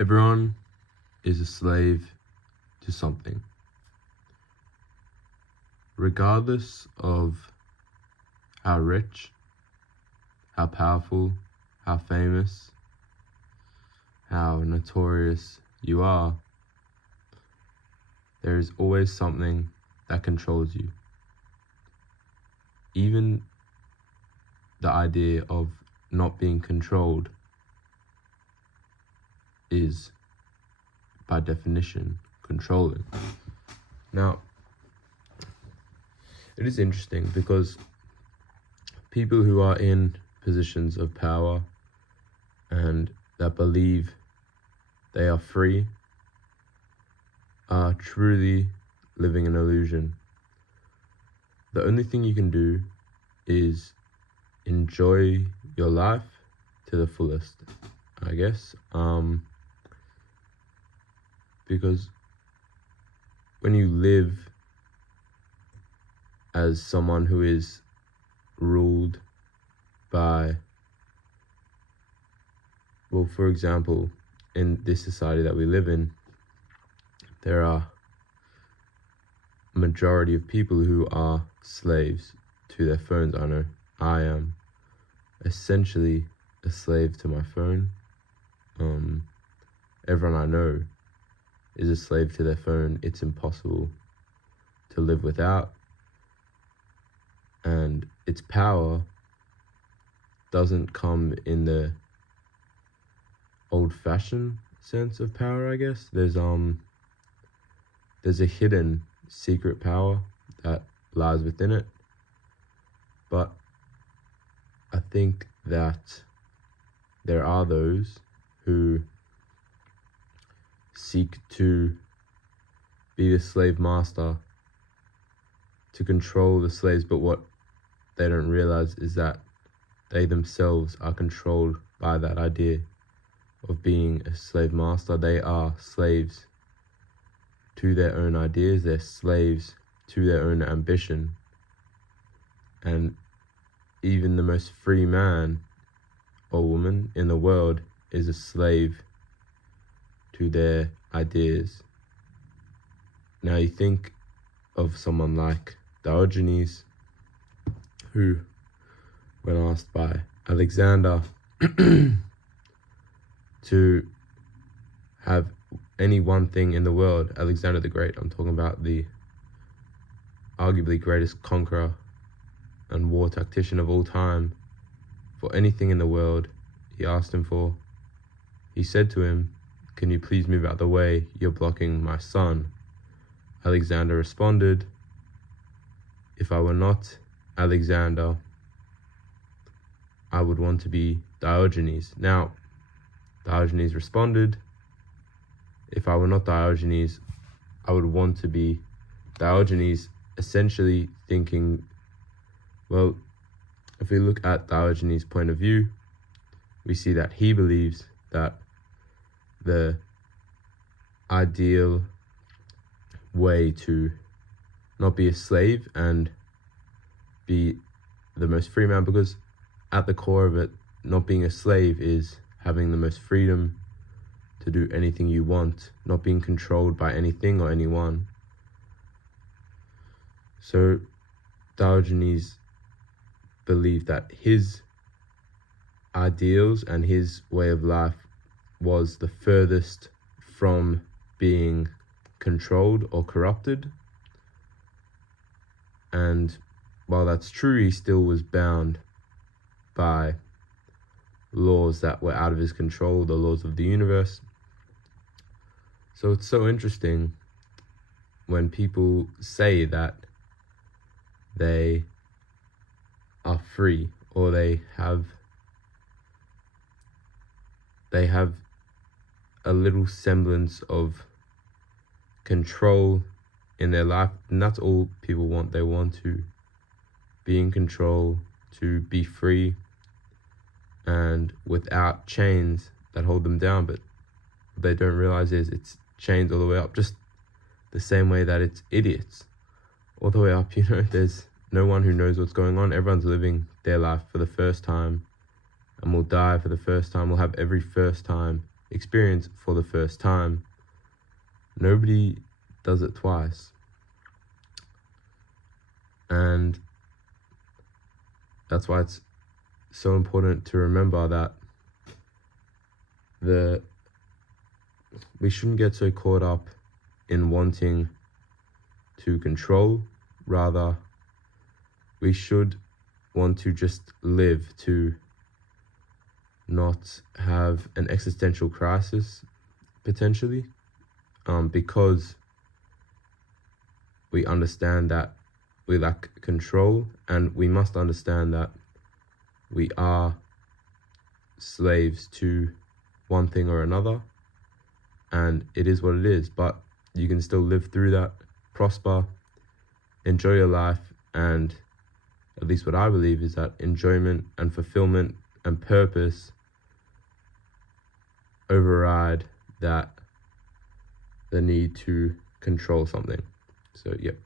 Everyone is a slave to something. Regardless of how rich, how powerful, how famous, how notorious you are, there is always something that controls you. Even the idea of not being controlled is, by definition, controlling. Now, it is interesting because people who are in positions of power and that believe they are free are truly living an illusion. The only thing you can do is enjoy your life to the fullest, I guess. Because when you live as someone who is ruled by, well, for example, in this society that we live in, there are a majority of people who are slaves to their phones. I know I am essentially a slave to my phone. Everyone I know is a slave to their phone. It's impossible to live without. And its power doesn't come in the old-fashioned sense of power, I guess. There's a hidden secret power that lies within it. But I think that there are those who seek to be the slave master, to control the slaves, but what they don't realize is that they themselves are controlled by that idea of being a slave master. They are slaves to their own ideas, they're slaves to their own ambition. And even the most free man or woman in the world is a slave to their ideas. Now you think of someone like Diogenes, who, when asked by Alexander to have any one thing in the world, Alexander the Great, I'm talking about the arguably greatest conqueror and war tactician of all time, for anything in the world he asked him for, he said to him, "Can you please move out of the way? You're blocking my son." Alexander responded, "If I were not Alexander, I would want to be Diogenes." Now, Diogenes responded, "If I were not Diogenes, I would want to be Diogenes," essentially thinking, well, if we look at Diogenes' point of view, we see that he believes that the ideal way to not be a slave and be the most free man, because at the core of it, not being a slave is having the most freedom to do anything you want, not being controlled by anything or anyone. So Diogenes believed that his ideals and his way of life was the furthest from being controlled or corrupted. And while that's true, he still was bound by laws that were out of his control, the laws of the universe. So it's so interesting when people say that they are free, or they have a little semblance of control in their life. And that's all people want. They want to be in control, to be free and without chains that hold them down. But what they don't realize is it's chains all the way up, just the same way that it's idiots all the way up. There's no one who knows what's going on. Everyone's living their life for the first time, and will die for the first time. We'll have every first time experience for the first time. Nobody does it twice. And that's why it's so important to remember that we shouldn't get so caught up in wanting to control. Rather, we should want to just live, to not have an existential crisis, potentially, because we understand that we lack control, and we must understand that we are slaves to one thing or another, and it is what it is. But you can still live through that, prosper, enjoy your life, and at least what I believe is that enjoyment and fulfillment and purpose override the need to control something. So, yep.